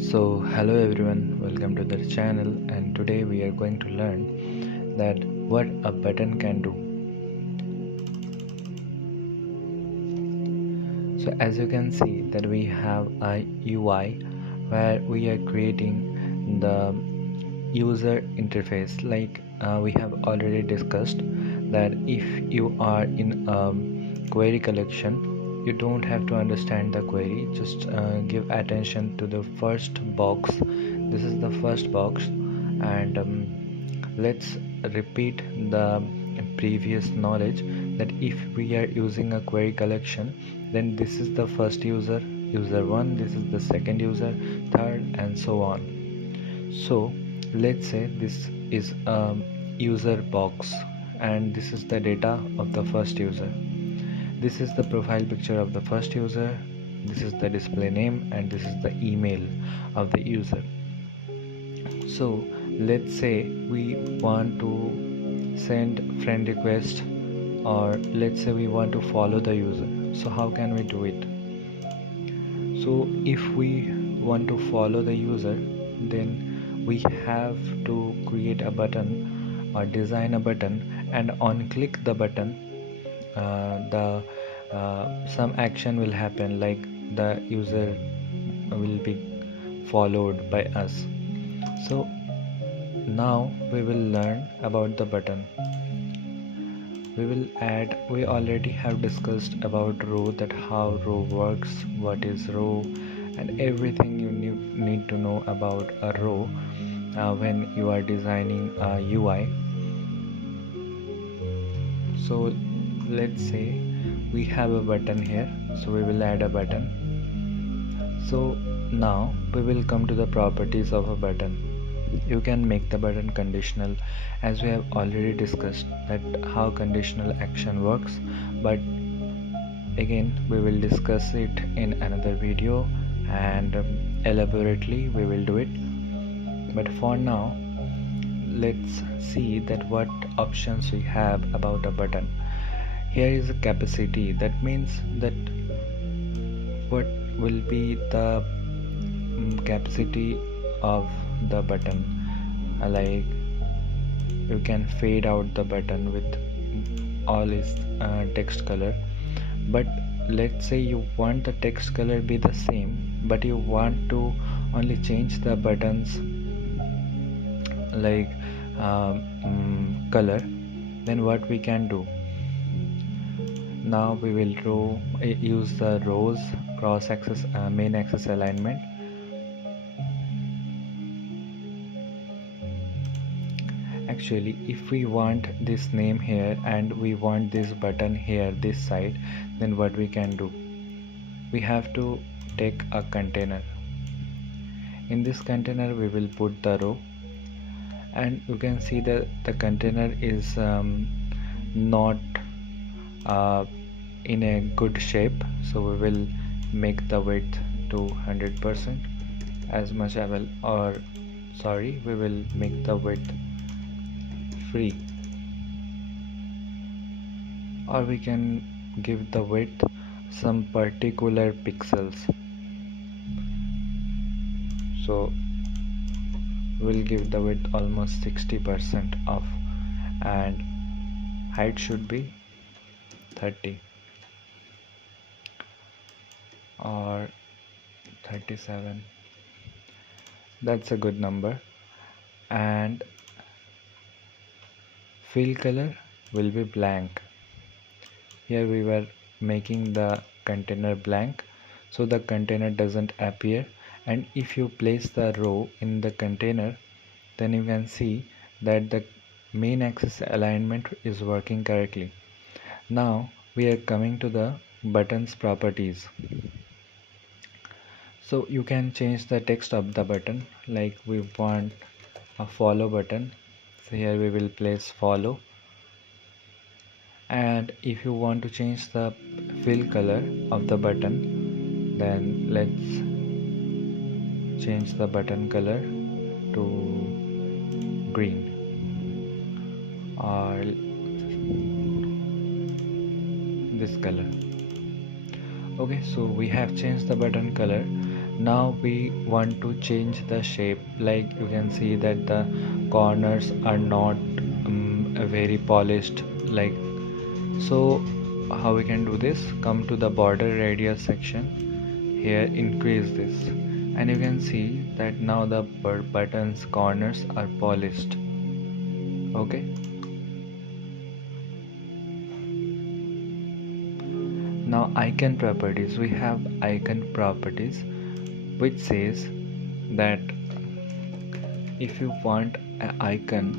Hello everyone, welcome to the channel, and today we are going to learn that what a button can do. So as you can see that we have a UI where we are creating the user interface. We have already discussed that if you are in a query collection, you don't have to understand the query, just give attention to the first box. This is the first box, and let's repeat the previous knowledge that if we are using a query collection, then this is the first user, user 1, this is the second user, third, and so on. So let's say this is a user box and this is the data of the first user. This is the profile picture of the first user, this is the display name, and this is the email of the user. So let's say we want to send friend request, or let's say we want to follow the user. So how can we do it? So if we want to follow the user, then we have to create a button or design a button, and on click the button, the some action will happen, like the user will be followed by us. So now we will learn about the button. We already have discussed about row, that how row works, what is row, and everything you need to know about a row when you are designing a UI. So let's say we have a button here, so we will add a button. So now we will come to the properties of a button. You can make the button conditional, as we have already discussed that how conditional action works, but again we will discuss it in another video, and elaborately we will do it. But for now, let's see that what options we have about a button. Here is a capacity, that means that what will be the capacity of the button. Like you can fade out the button with all its text color, but let's say you want the text color be the same, but you want to only change the buttons like color. Then what we can do, now we will use the rows cross axis main axis alignment. Actually, if we want this name here and we want this button here this side, then what we can do, we have to take a container. In this container we will put the row, and you can see that the container is not in a good shape, so we will make the width to 100% as much I will, or sorry, we will make the width free, or we can give the width some particular pixels. So we'll give the width almost 60% off, and height should be 30 or 37. That's a good number. And fill color will be blank. Here we were making the container blank, so the container doesn't appear, and if you place the row in the container, then you can see that the main axis alignment is working correctly. Now we are coming to the buttons properties. So you can change the text of the button, like we want a follow button, so here we will place follow. And if you want to change the fill color of the button, then let's change the button color to green, or this color. Okay, so we have changed the button color. Now we want to change the shape. Like you can see that the corners are not very polished, like so. How we can do this? Come to the border radius section here, increase this, and you can see that now the buttons corners are polished. Okay, now icon properties. We have icon properties which says that if you want an icon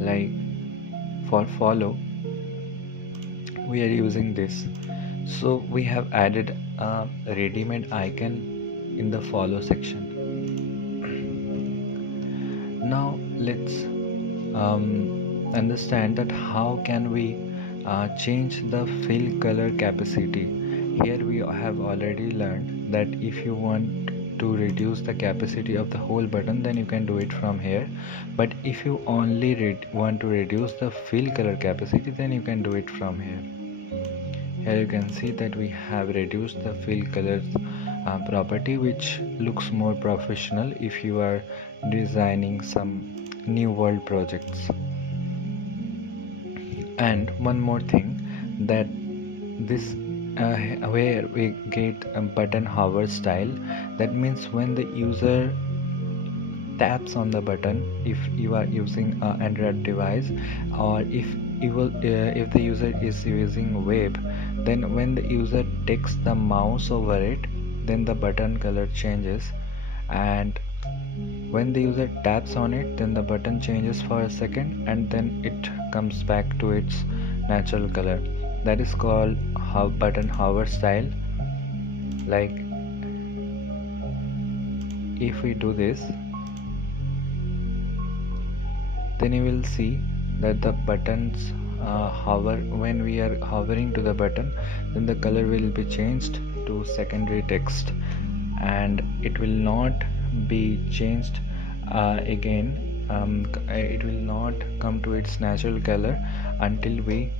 like for follow, we are using this. So we have added a ready-made icon in the follow section. Now let's understand that how can we change the fill color capacity. Here we have already learned that if you want to reduce the capacity of the whole button, then you can do it from here. But if you only want to reduce the fill color capacity, then you can do it from here. Here you can see that we have reduced the fill colors property, which looks more professional if you are designing some new world projects. And one more thing, that this where we get a button hover style, that means when the user taps on the button, if you are using an Android device, or if the user is using web, then when the user takes the mouse over it, then the button color changes, and when the user taps on it, then the button changes for a second and then it comes back to its natural color. That is called button hover style. Like if we do this, then you will see that the buttons hover. When we are hovering to the button, then the color will be changed to secondary text, and it will not be changed again. It will not come to its natural color until we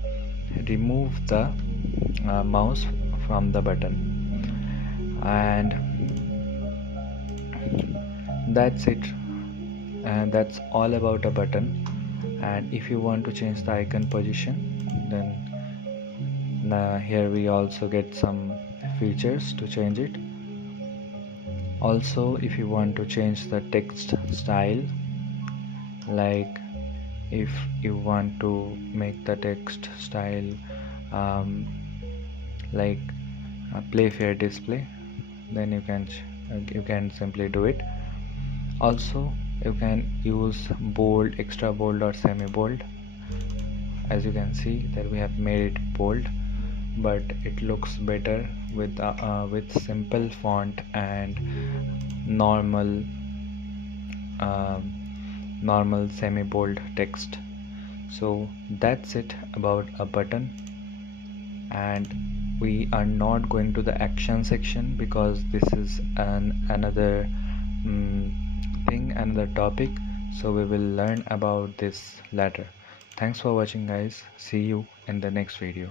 remove the mouse from the button. And that's it, and that's all about a button. And if you want to change the icon position, then here we also get some features to change it. Also, if you want to change the text style, like if you want to make the text style like play fair display, then you can simply do it. Also, you can use bold, extra bold, or semi bold. As you can see that we have made it bold, but it looks better with simple font and normal normal semi bold text. So that's it about a button, and we are not going to the action section because this is another thing, another topic, so we will learn about this later. Thanks for watching, guys. See you in the next video.